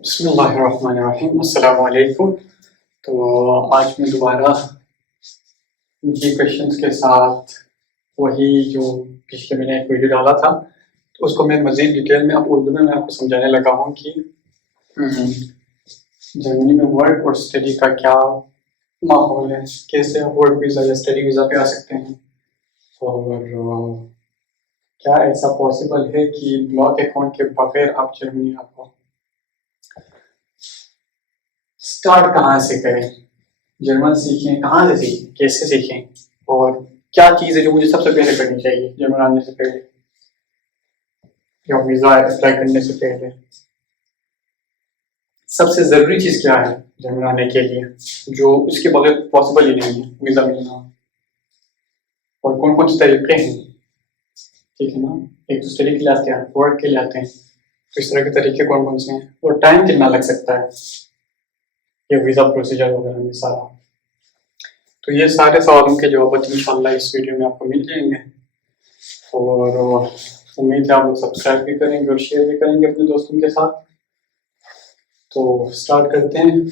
बिस्मिल्लाहिर्रहमानिर्रहीम, अस्सलाम वालेकुम। तो आज मैं दोबारा जी क्वेश्चंस के साथ वही जो पिछले मैंने एक वीडियो डाला था, तो उसको मैं मज़ीद डिटेल में अब उर्दू में मैं आपको समझाने लगा हूँ कि जर्मनी में वर्क और स्टडी का क्या माहौल है, कैसे आप वर्क वीज़ा या स्टडी वीज़ा पे आ सकते हैं और क्या ऐसा पॉसिबल है कि ब्लॉक अकाउंट के बगैर आप जर्मनी आ पाओ। स्टार्ट कहाँ से करें, जर्मन सीखें, कहाँ से सीखें, कैसे सीखें और क्या चीज़ है जो मुझे सबसे पहले करनी चाहिए जर्मन आने से पहले या वीज़ा अप्लाई करने से पहले। सबसे ज़रूरी चीज़ क्या है जर्मन आने के लिए जो उसके बगैर पॉसिबल ही नहीं है वीज़ा मिलना, और कौन कौन से तरीके हैं, ठीक है ना। एक तो स्टडी के लिए आते हैं, वर्क के लिए आते हैं, तो इस तरह के तरीके कौन कौन से हैं और टाइम कितना लग सकता है ये वीज़ा प्रोसीजर वगैरह में सारा। तो ये सारे सवालों के जवाब इंशाल्लाह इस वीडियो में आपको मिल जाएंगे और उम्मीद है आप लोग सब्सक्राइब भी करेंगे और शेयर भी करेंगे अपने दोस्तों के साथ। तो स्टार्ट करते हैं।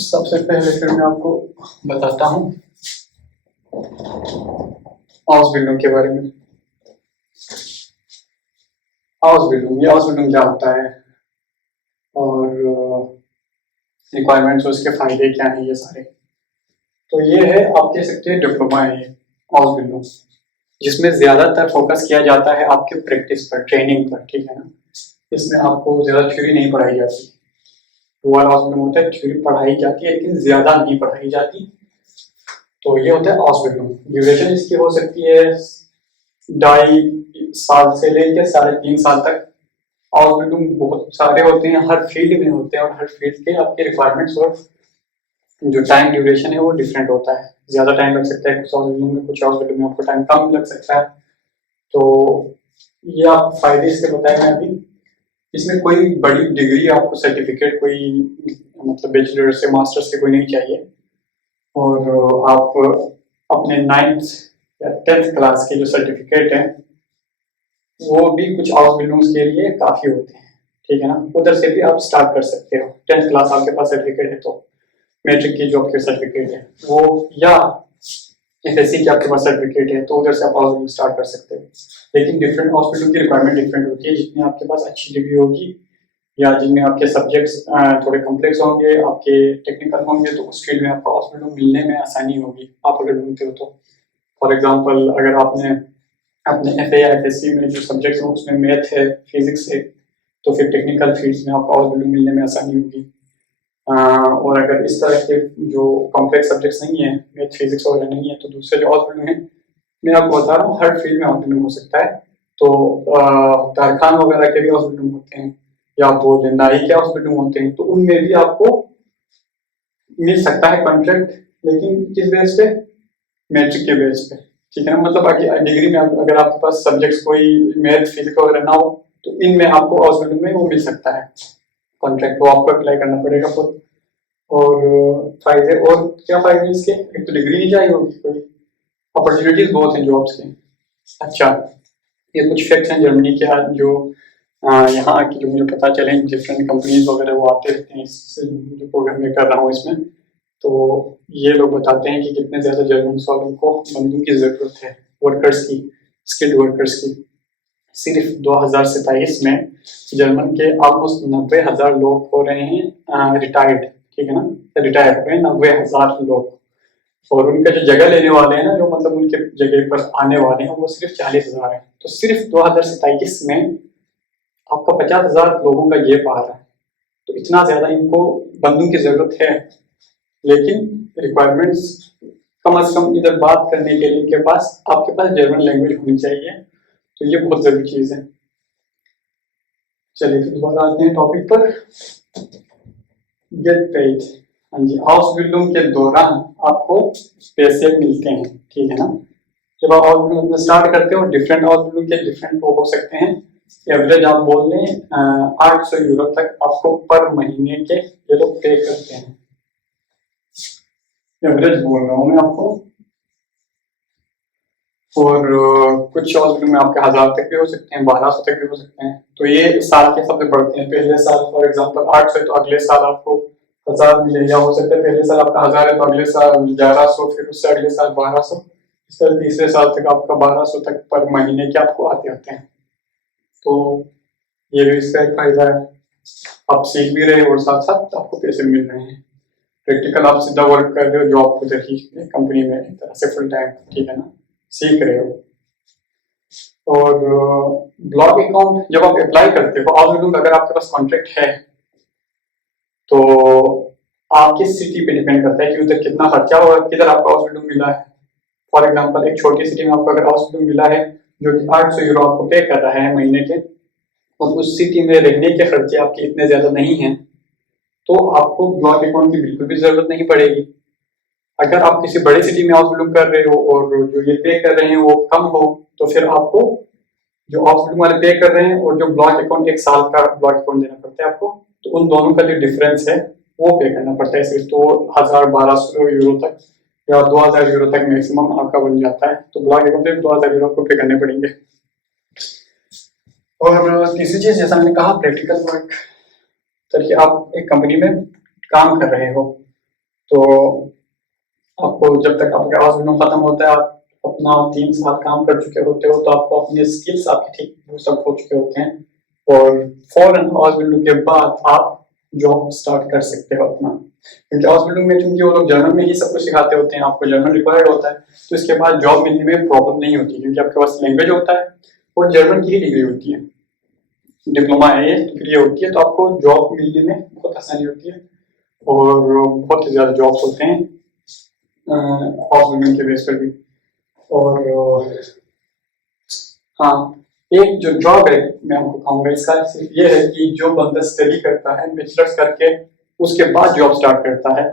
सबसे पहले फिर मैं आपको बताता हूँ आउसबिल्डिंग के बारे में। आउसबिल्डिंग क्या होता है और रिक्वायरमेंट्स, उसके फायदे क्या हैं, ये सारे। तो ये है, आप कह सकते हैं डिप्लोमा है ये आउसबिल्डिंग, जिसमें ज़्यादातर फोकस किया जाता है आपके प्रैक्टिस पर, ट्रेनिंग पर, ठीक है ना। इसमें आपको ज़्यादा थ्योरी नहीं पढ़ाई जाती। टूअर आउसबिल्डिंग होता है, थ्योरी पढ़ाई जाती है लेकिन ज़्यादा नहीं पढ़ाई जाती। तो ये होता है आउसबिल्डिंग। ड्यूरेशन इसकी हो सकती है 2.5 साल से लेकर 3.5 साल तक। आउसबिल्डिंग बहुत सारे होते हैं, हर फील्ड में होते हैं और हर फील्ड के आपके रिक्वायरमेंट्स और जो टाइम ड्यूरेशन है वो डिफरेंट होता है। ज़्यादा टाइम लग सकता है कुछ आउसबिल्डिंग में, कुछ आउसबिल्डिंग में आपको टाइम कम लग सकता है। तो ये आप फायदे इसके बताए हैं अभी। इसमें कोई बड़ी डिग्री, आपको सर्टिफिकेट कोई मतलब बैचलर से मास्टर्स से कोई नहीं चाहिए, और आप अपने 9th या 10th क्लास के जो सर्टिफिकेट हैं वो भी कुछ आउसबिल्डिंग्स के लिए काफ़ी होते हैं, ठीक है ना। उधर से भी आप स्टार्ट कर सकते हो। 10th क्लास आपके पास सर्टिफिकेट है तो मैट्रिक की जो आपके सर्टिफिकेट है वो, या एफएससी की आपके पास सर्टिफिकेट है तो उधर से आप आउसबिल्डिंग स्टार्ट कर सकते हो। लेकिन डिफरेंट हॉस्पिटल की रिक्वायरमेंट डिफरेंट होती है, जितनी आपके पास अच्छी डिग्री होगी या जिनमें आपके सब्जेक्ट्स थोड़े कम्प्लेक्स होंगे, आपके टेक्निकल होंगे, तो उस फील्ड में आपको हॉस्पिटल मिलने में आसानी होगी आप अगर ढूंढते हो तो। फॉर एग्जांपल अगर आपने अपने एफए या एफएससी में जो सब्जेक्ट्स हैं उसमें मैथ है, फिजिक्स है, तो फिर टेक्निकल फील्ड्स में आपको हॉस्पिटल मिलने में आसानी होगी। और अगर इस तरह के जो कॉम्प्लेक्स सब्जेक्ट्स नहीं है, मैथ फिजिक्स वगैरह नहीं है, तो दूसरे जो हॉस्पिटल हैं, मैं आपको बता रहा हूँ हर फील्ड में हॉस्पिटल हो सकता है। तो कारखान वगैरह के भी हॉस्पिटल होते हैं, या आप बोल दें नाई के हॉस्पिटल होते हैं, तो उनमें भी आपको मिल सकता है कॉन्ट्रैक्ट, लेकिन किस बेस पे, मैट्रिक के बेस पे, ठीक है ना। मतलब डिग्री में अगर आपके पास सब्जेक्ट्स कोई मैथ फिजिक्स वगैरह ना हो तो इनमें आपको हॉस्पिटल में वो मिल सकता है कॉन्ट्रैक्ट, वो आपको अप्लाई करना पड़ेगा खुद। और फायदे, और क्या फायदे इसके, एक तो डिग्री नहीं चाहिए होगी कोई, अपॉर्चुनिटीज बहुत हैं जॉब्स की। अच्छा, ये कुछ फैक्ट्स हैं जर्मनी के जो यहाँ की जो मुझे पता चले, डिफरेंट कंपनीज वगैरह वो आते रहते हैं इस जो प्रोग्राम में कर रहा हूँ इसमें। तो ये लोग बताते हैं कि कितने ज़्यादा जर्मन वालों को बंदों की ज़रूरत है, वर्कर्स की, स्किल्ड वर्कर्स की। सिर्फ 2027 में जर्मन के ऑलमोस्ट 90,000 लोग हो रहे हैं रिटायर्ड, ठीक है ना, रिटायर हो रहे हैं 90,000 लोग। और उनका जो जगह लेने वाले हैं ना, जो मतलब उनके जगह पर आने वाले हैं, वो सिर्फ 40,000 है। तो सिर्फ 2027 में आपका 50,000 लोगों का ये पार है। तो इतना ज्यादा इनको बंदों की जरूरत है, लेकिन रिक्वायरमेंट्स कम से कम इधर बात करने के लिए इनके पास, आपके पास जर्मन लैंग्वेज होनी चाहिए। तो ये बहुत जरूरी चीज है। चलिए फिर दोबारा आते हैं टॉपिक पर। गेट पेड, हाँ जी, आउसबिल्डिंग के दौरान आपको पैसे मिलते हैं, ठीक है ना। जब आप आउटबिल्डिंग स्टार्ट करते हो, डिफरेंट आउटबिल्डिंग के डिफरेंट वो हो सकते हैं। एवरेज आप बोल लें 800 यूरो तक आपको पर महीने के ये लोग पे करते हैं। एवरेज बोल रहा हूँ मैं आपको। और कुछ हॉस्पिटल में आपके 1000 तक भी हो सकते हैं, 1200 तक भी हो सकते हैं। तो ये साल के हिसाब से बढ़ते हैं। पहले साल फॉर एग्जांपल 800 है तो अगले साल आपको 1000 मिले, या हो सकता है पहले साल आपका 1000 है तो अगले साल 1100, फिर उससे अगले साल 1200, इस तरह तीसरे साल तक आपका 1200 तक पर महीने के आपको आते होते हैं। तो ये भी इसका एक फायदा है, आप सीख भी रहे हो और साथ साथ आपको पैसे मिल रहे हैं। प्रैक्टिकल आप सीधा वर्क कर रहे हो जॉब उधर ही कंपनी में एक तरह से फुल टाइम, ठीक है ना, सीख रहे हो। और ब्लॉग अकाउंट जब आप अप्लाई करते हो ऑलरेडी, अगर आपके पास कॉन्ट्रैक्ट है तो आपकी सिटी पे डिपेंड करता है कि उधर कितना खर्चा और किधर आपको हॉस्पिटल मिला है। फॉर एग्जांपल एक छोटी सिटी में आपको अगर हॉस्पिटल मिला है जो कि 800 यूरो आपको पे कर रहा है महीने के, और उस सिटी में रहने के खर्चे आपके इतने ज्यादा नहीं हैं, तो आपको ब्लॉग अकाउंट की बिल्कुल भी जरूरत नहीं पड़ेगी। अगर आप किसी बड़ी सिटी में हॉस्पिटल कर रहे हो और जो ये पे कर रहे हैं वो कम हो, तो फिर आपको जो हॉस्पिटल वाले पे कर रहे हैं और जो ब्लॉक अकाउंट 1 साल का ब्लॉक अकाउंट देना पड़ता है आपको, तो उन दोनों का जो डिफरेंस है वो पे करना पड़ता है सिर्फ। तो 1000-1200 यूरो तक या 2000 यूरो तक मैक्सिमम आपका बन जाता है। तो ब्लॉक अकाउंट सिर्फ 2000 यूरो आपको पे करने पड़ेंगे। और तीसरी चीज जैसा मैंने कहा, प्रैक्टिकल वर्क। तरीके आप एक कंपनी में काम कर रहे हो तो आपको जब तक आपका हॉस्पिटल खत्म होता है, आप अपना 3 साल काम कर चुके होते हो, तो आपको अपने स्किल्स आपके ठीक वो सब हो चुके होते हैं, और फौरन हॉस्पिटल के बाद आप जॉब स्टार्ट कर सकते हो अपना। क्योंकि हॉस्पिटल में चूंकि वो लोग जर्मन में ही सब कुछ सिखाते होते हैं, आपको जर्मन रिक्वायर्ड होता है, तो इसके बाद जॉब मिलने में प्रॉब्लम नहीं होती, क्योंकि आपके पास लैंग्वेज होता है और जर्मन की ही डिग्री होती है, डिप्लोमा है ये, डिग्री होती है, तो आपको जॉब मिलने में बहुत आसानी होती है। और बहुत ही ज्यादा जॉब्स होते हैं हॉस्पिटल के बेस पर भी। और हाँ, एक जो जॉब है मैं आपको कहूँगा इसका सिर्फ ये है कि जो बंदा स्टडी करता है बैचलर्स करके उसके बाद जॉब स्टार्ट करता है,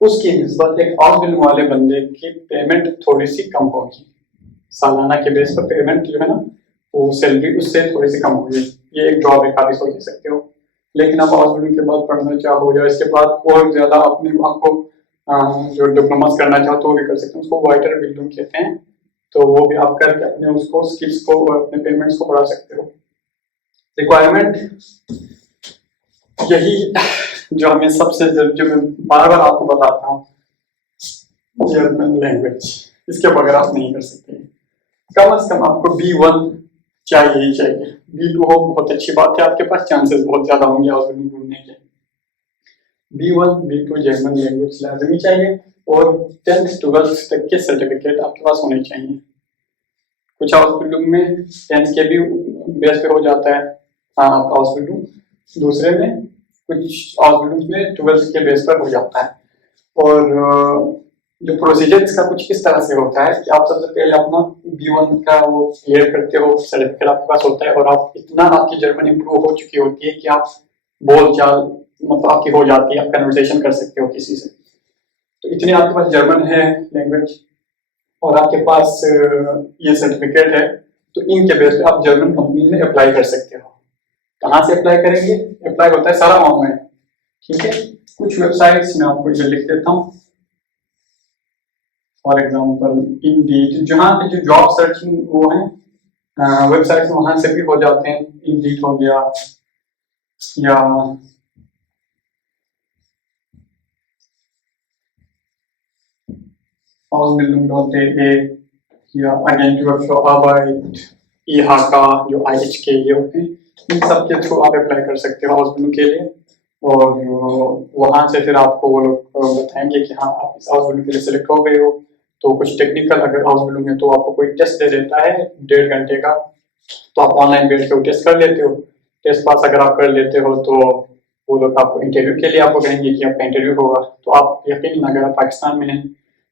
उसकी निस्बत एक हॉस्पिटल वाले बंदे की पेमेंट थोड़ी सी कम होगी। सालाना के बेस पर पेमेंट जो है ना, वो सैलरी उससे थोड़ी सी कम होगी। ये एक जॉब है, काफी सोच सकते हो। लेकिन आप हॉस्पिटल के बाद पढ़ना चाहो या इसके बाद और ज्यादा अपने आपको जो डिप्लोमा करना चाहो तो वो भी कर सकते हैं, उसको वाइटर बिल्डिंग कहते हैं। तो वो भी आप करके अपने उसको स्किल्स को और अपने पेमेंट्स को बढ़ा सकते हो। रिक्वायरमेंट यही जो हमें सबसे जो मैं बार बार आपको बताता हूँ, जर्मन लैंग्वेज, इसके बगैर आप नहीं कर सकते। कम से कम आपको B1 चाहिए ही चाहिए। B2 हो बहुत अच्छी बात है, आपके पास चांसेस बहुत ज्यादा होंगे हॉस्पिटल ढूंढने के। B1 B2 जर्मन लैंग्वेज लाजमी चाहिए, और 10th 12th तक के सर्टिफिकेट आपके पास होने चाहिए। कुछ हॉस्पिटल में 10th के भी बेस पे हो जाता है आपका हॉस्पिटल, दूसरे में कुछ हॉस्पिटल में 12th के बेस पर हो जाता है। और जो प्रोसीजर इसका कुछ इस तरह से होता है कि आप सबसे पहले अपना B1 का वो क्लियर करते हो, सर्टिफिकेट आपके पास होता है, और आप इतना आपकी जर्मन इंप्रूव हो चुकी होती है कि आप बोल चाल मतलब आपकी हो जाती है, आप कन्वर्सेशन कर सकते हो किसी से। तो इतनी आपके पास जर्मन है लैंग्वेज और आपके पास ये सर्टिफिकेट है, तो इनके बेस पे आप जर्मन कंपनी में अप्लाई कर सकते हो। कहाँ से अप्लाई करेंगे? अप्लाई होता है सारा ऑनलाइन, ठीक है। कुछ वेबसाइट्स मैं आपको ये लिख देता हूँ। फॉर एग्जाम्पल इंडीड, जहाँ पे जो जॉब सर्चिंग वो है वेबसाइट, वहां से भी हो जाते हैं। इंडीड हो गया, या Ausbildung.de, या Agentur für Arbeit, IHK, जो IHK ये होते हैं, इन सब के थ्रू आप अप्लाई कर सकते हो हॉस्पिटल के लिए। और वहां से फिर आपको वो लोग बताएंगे कि हाँ आप इस हॉस्पिटल के लिए सिलेक्ट हो गए हो। तो कुछ टेक्निकल अगर हॉस्पिटल में तो आपको कोई टेस्ट दे देता है 1.5 घंटे का, तो आप ऑनलाइन बैठ के टेस्ट कर लेते हो। टेस्ट पास अगर आप कर लेते हो तो वो लोग आपको इंटरव्यू के लिए आपको कहेंगे कि आपका इंटरव्यू होगा। तो आप यकीन, अगर आप पाकिस्तान में हैं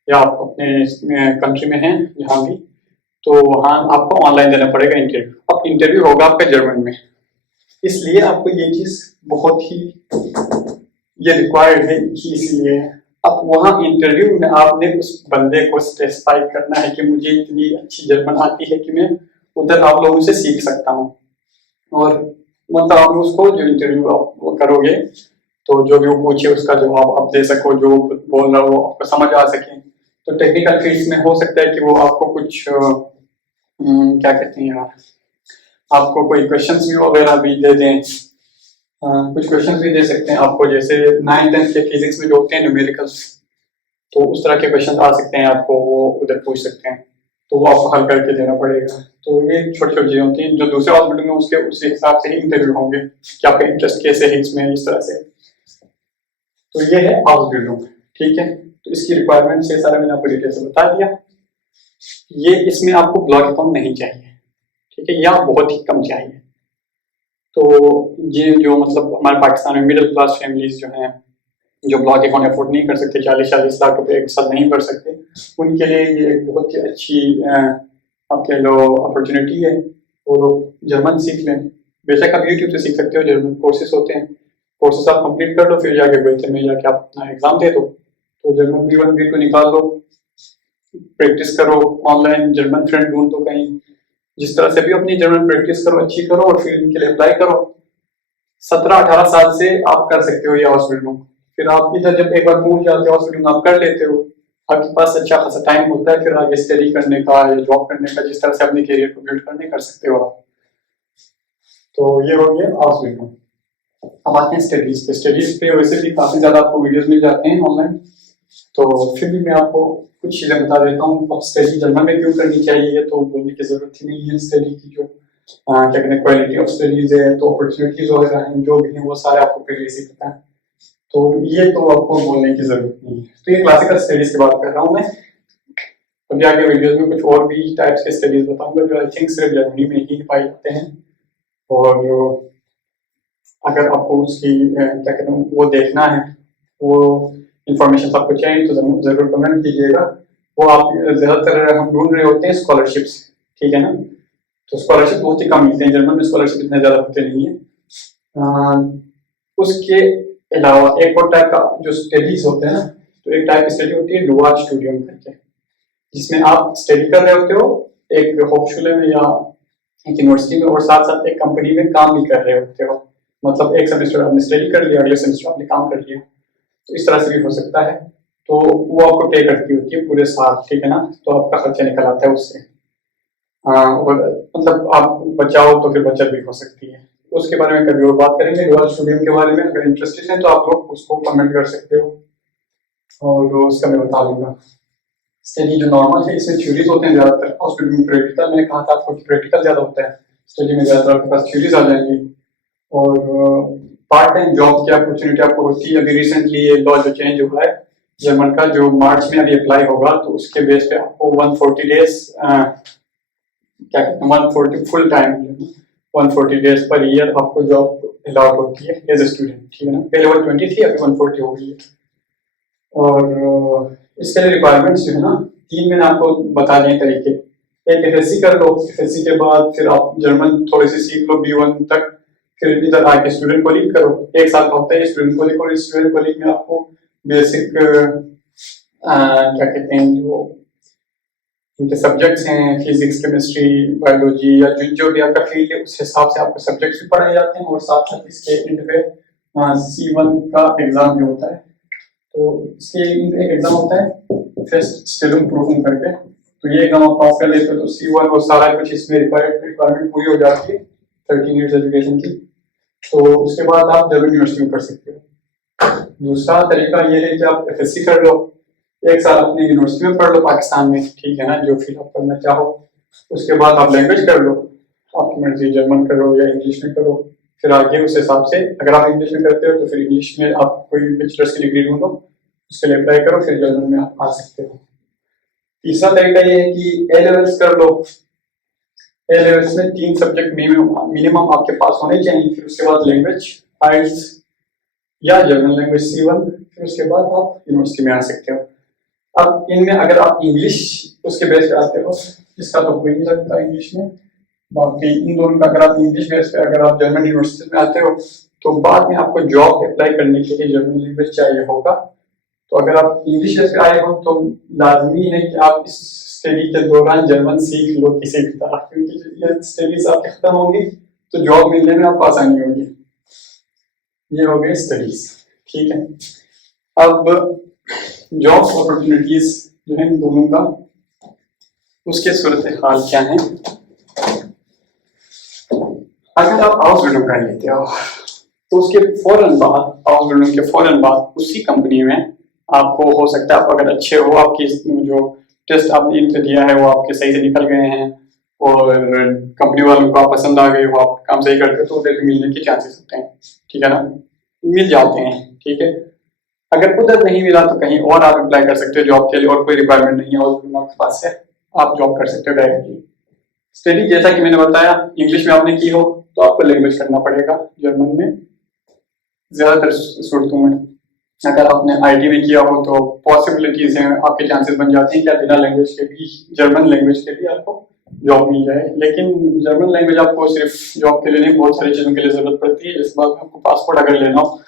या आप अपने कंट्री में हैं जहाँ भी, तो वहाँ आपको ऑनलाइन देना पड़ेगा इंटरव्यू। अब इंटरव्यू होगा आपका जर्मन में, इसलिए आपको ये चीज बहुत ही ये रिक्वायर्ड है कि इसलिए अब वहाँ इंटरव्यू में आपने उस बंदे को स्पेसिफाई करना है कि मुझे इतनी अच्छी जर्मन आती है कि मैं उधर आप लोगों से सीख सकता हूँ। और मतलब आप उसको जो इंटरव्यू आप करोगे तो जो भी वो पूछे उसका जवाब आप दे सको, जो बोल रहा हो आपको समझ आ सके। तो टेक्निकल फील्ड में हो सकता है कि वो आपको कुछ क्या कहते हैं यार, आपको कोई क्वेश्चंस भी वगैरह भी दे दें, कुछ क्वेश्चंस भी दे सकते हैं आपको, जैसे 9th-10th के फिजिक्स में जो होते हैं न्यूमेरिकल्स, तो उस तरह के क्वेश्चन आ सकते हैं आपको, वो उधर पूछ सकते हैं, तो वो आपको हल करके देना पड़ेगा। तो ये छोटी छोटी चीजें होती हैं जो दूसरे हॉस्पिटल में उसके उसी हिसाब से ही इंटरव्यू होंगे कि आपका इंटरेस्ट कैसे है इसमें, इस तरह से। तो ये है हॉस्पिटल, ठीक है। तो इसकी रिक्वायरमेंट से सारा मैंने आपको डिटेल से बता दिया। ये इसमें आपको ब्लॉक अकाउंट नहीं चाहिए, ठीक है, या बहुत ही कम चाहिए। तो ये जो मतलब हमारे पाकिस्तान में मिडिल क्लास फैमिलीज जो हैं, जो ब्लॉक अकाउंट अफोर्ड नहीं कर सकते, 40-40 लाख रुपए एक साथ नहीं भर सकते, उनके लिए ये एक बहुत ही अच्छी आप कह लो अपॉर्चुनिटी है। वो लोग जर्मन सीख लें, बेशक आप यूट्यूब से सीख सकते हो, जर्मन कोर्सेज होते हैं, कोर्सेज आप कंप्लीट कर लो, फिर जाके बेहतर में जाके आप अपना एग्जाम दे दो, तो जर्मन B1 B2 निकाल लो, प्रैक्टिस करो, ऑनलाइन जर्मन फ्रेंड ढूंढ दो कहीं, जिस तरह से भी अपनी जर्मन प्रैक्टिस करो, अच्छी करो, और फिर इनके लिए अप्लाई करो। 17-18 साल से आप कर सकते हो ये हॉस्पिटल, फिर आप इधर जब एक बार पहुंच जाते हो हॉस्पिटल में, आप कर लेते हो, आपके पास अच्छा खासा टाइम होता है फिर आगे स्टडी करने का या जॉब करने का, जिस तरह से अपने करियर को बिल्ड करने कर सकते हो आप। तो ये हो गया हॉस्पिटल। अब आते हैं स्टडीज पे। स्टडीज पे वैसे भी काफी ज्यादा आपको वीडियोस मिल जाते हैं ऑनलाइन, तो फिर भी मैं आपको कुछ चीजें बता देता हूँ। अब स्टडी जर्मन में क्यों करनी चाहिए, तो बोलने की जरूरत ही नहीं है। स्टडी की जो क्या कहते हैं क्वालिटी ऑफ स्टडीज है, तो अपॉर्चुनिटीज वगैरह हैं जो भी हैं, वो सारे आपको पहले से पता है, तो ये तो आपको बोलने की जरूरत नहीं है। तो ये क्लासिकल स्टडीज की बात कर रहा हूँ मैं। अभी आगे वीडियोस में कुछ और भी टाइप्स के स्टडीज बताऊंगा जो आई थिंक सिर्फ जर्मनी में ही पाए जाते हैं, और अगर आपको उसकी क्या कहते हैं वो देखना है, वो इंफॉर्मेशन आपको चाहिए, तो जरूर कमेंट कीजिएगा। वो आप ज्यादातर हम ढूंढ रहे होते हैं स्कॉलरशिप्स, ठीक है ना, तो स्कॉलरशिप बहुत ही कम मिलते हैं जर्मन में, स्कॉलरशिप इतने ज्यादा होते नहीं है। उसके अलावा एक और टाइप का जो स्टडीज होते हैं ना, तो एक टाइप की स्टडी होती है डुआल स्टूडियम करके, जिसमें आप स्टडी कर रहे होते हो एक होपशुले में या एक यूनिवर्सिटी में, और साथ साथ एक कंपनी में काम भी कर रहे होते हो। मतलब एक सेमेस्टर आपने स्टडी कर लिया, अगले सेमेस्टर आपने काम कर लिया, तो इस तरह से भी हो सकता है। तो वो आपको पे करती होती है पूरे साल, ठीक है ना, तो आपका खर्चा निकल आता है उससे। और मतलब आप बचाओ तो फिर बचत भी हो सकती है। उसके बारे में कभी और बात करेंगे डुअल स्टूडियम के बारे में। अगर इंटरेस्टेड है तो आप लोग उसको कमेंट कर सकते हो, और उसका मैं बता दूंगा। स्टडी जो नॉर्मल है इसमें थ्योरीज होते हैं ज्यादातर, हॉस्पिटल में प्रैक्टिकल, मैंने कहा था आपको प्रैक्टिकल ज्यादा होता है, स्टडी में ज्यादातर आपके पास थ्योरीज आ जाएंगी। और पार्ट टाइम जॉब की अपॉर्चुनिटी आपको होती है। अभी रिसेंटली ये लॉ जो चेंज हुआ है जर्मन का, जो मार्च में अभी अप्लाई होगा, तो उसके बेस पे आपको 140 डेज क्या कहते हैं 140 full time 140 days per year आपको जॉब अलाउड होती है एज ए स्टूडेंट, ठीक है ना। पहले 120 थी, अभी 140 हो गई है। और इसके लिए रिक्वायरमेंट्स जो है ना, 3 मैंने आपको बता दिए तरीके। एक एफएससी कर लो, एफएससी के बाद फिर आप जर्मन थोड़ी सी सीख लो B1 तक, फिर इधर आके स्टूडेंट कोलिग करो। 1 साल का होता है स्टूडेंट कोलिग, और स्टूडेंट कोलिग में आपको बेसिक क्या कहते हैं जो इनके सब्जेक्ट्स हैं, फिजिक्स, केमिस्ट्री, बायोलॉजी, या जो भी आपका फील्ड है उस हिसाब से आपको सब्जेक्ट्स भी पढ़ाए जाते हैं। और साथ साथ इसके एंड पे C1 का एग्जाम भी होता है। तो इसके एक एग्जाम होता है फर्स्ट स्टेडियम प्रूफ करके, तो ये एग्जाम आप पास कर लेते हो तो C1 और सारा कुछ इसमें रिक्वायरमेंट पूरी हो जाती है 13 इयर्स एजुकेशन की। तो उसके बाद आप जर्मन यूनिवर्सिटी में पढ़ सकते हो। दूसरा तरीका ये है कि आप एफएससी कर लो, 1 साल अपनी यूनिवर्सिटी में पढ़ लो पाकिस्तान में, ठीक है ना, जो फील्ड आप पढ़ना चाहो। उसके बाद आप लैंग्वेज कर लो, आपकी मर्जी जर्मन करो या इंग्लिश में करो। फिर आगे उस हिसाब से अगर आप इंग्लिश में करते हो तो फिर इंग्लिश में आप कोई बैचलर्स की डिग्री ढूंढो, उसके लिए अप्लाई करो, फिर जर्मन में आप आ सकते हो। तीसरा तरीका ये है कि ए लेवल्स कर लो। ए लेवल्स में 3 सब्जेक्ट मिनिमम आपके पास होने चाहिए। फिर उसके बाद लैंग्वेज आइल्स या जर्मन लैंग्वेज C1, फिर उसके बाद आप यूनिवर्सिटी में आ सकते हो। अब इनमें अगर आप इंग्लिश उसके बेस पे आते हो, इसका तो कोई नहीं लगता इंग्लिश में, बाकी इन दोनों का अगर आप इंग्लिश बेस पे अगर आप जर्मन यूनिवर्सिटी में आते हो, तो बाद में आपको जॉब अप्लाई करने के लिए जर्मन लैंग्वेज चाहिए होगा। तो अगर आप इंग्लिश बेस पे आए हो तो लाजमी है कि आप इस स्टडी के दौरान जर्मन सीख लो किसी भी तरह, क्योंकि ये स्टडीज आपकी खत्म होंगी तो जॉब मिलने में आपको आसानी होगी। ये हो गई स्टडीज, ठीक है। अब जॉब अपॉर्चुनिटीज जो है इन दोनों का उसके सूरत हाल क्या है। अगर आप हाउस बिल्डिंग कर लेते हो तो उसके फौरन बाद, हाउस बिल्डिंग के फौरन बाद उसी कंपनी में आपको हो सकता है, आप अगर अच्छे हो, आपकी जो टेस्ट आपने इनसे दिया है वो आपके सही से निकल गए हैं और कंपनी वालों को आप पसंद आ गए हो, आप काम सही करते हो, तो उधर भी मिलने के चांसेस होते हैं। ठीक है ना, मिल जाते हैं। ठीक है, अगर उधर नहीं मिला तो कहीं और आप अप्लाई कर सकते हो जॉब के लिए, और कोई रिक्वायरमेंट नहीं है और आपके पास है, आप जॉब कर सकते हो डायरेक्टली। स्टडी जैसा कि मैंने बताया, इंग्लिश में आपने की हो तो आपको लैंग्वेज करना पड़ेगा जर्मन में ज्यादातर सूरतों में। अगर आपने आईटी में किया हो तो पॉसिबिलिटीज हैं, आपके चांसेस बन जाते हैं कि बिना लैंग्वेज के भी, जर्मन लैंग्वेज के भी आपको जॉब मिल जाए। लेकिन जर्मन लैंग्वेज आपको सिर्फ जॉब के लिए नहीं, बहुत सारी चीजों के लिए जरूरत पड़ती है। इस बात में आपको पासपोर्ट अगर लेना हो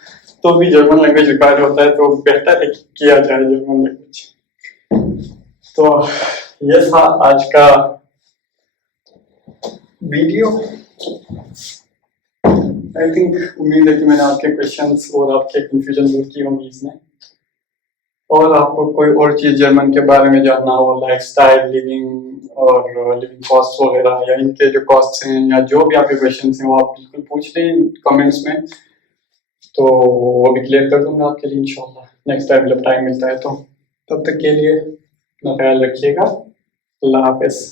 तो भी जर्मन लैंग्वेज रिक्वायर होता है, तो बेहतर है कि किया जाए जर्मन लैंग्वेज। तो ये था आज का वीडियो। आई थिंक, उम्मीद है कि मैंने आपके क्वेश्चंस और आपके कंफ्यूजन दूर की होंगी इसमें। और आपको कोई और चीज जर्मन के बारे में जानना हो, लाइफ स्टाइल, लिविंग और लिविंग कॉस्ट वगैरह, या इनके जो कॉस्ट हैं, या जो भी आपके क्वेश्चन हैं, वो आप बिल्कुल पूछ लें कमेंट्स में, तो वो भी क्लियर कर दूंगा आपके लिए इंशाल्लाह नेक्स्ट टाइम जब टाइम मिलता है तो। तब तक के लिए अपना ख्याल रखिएगा। अल्लाह हाफिज।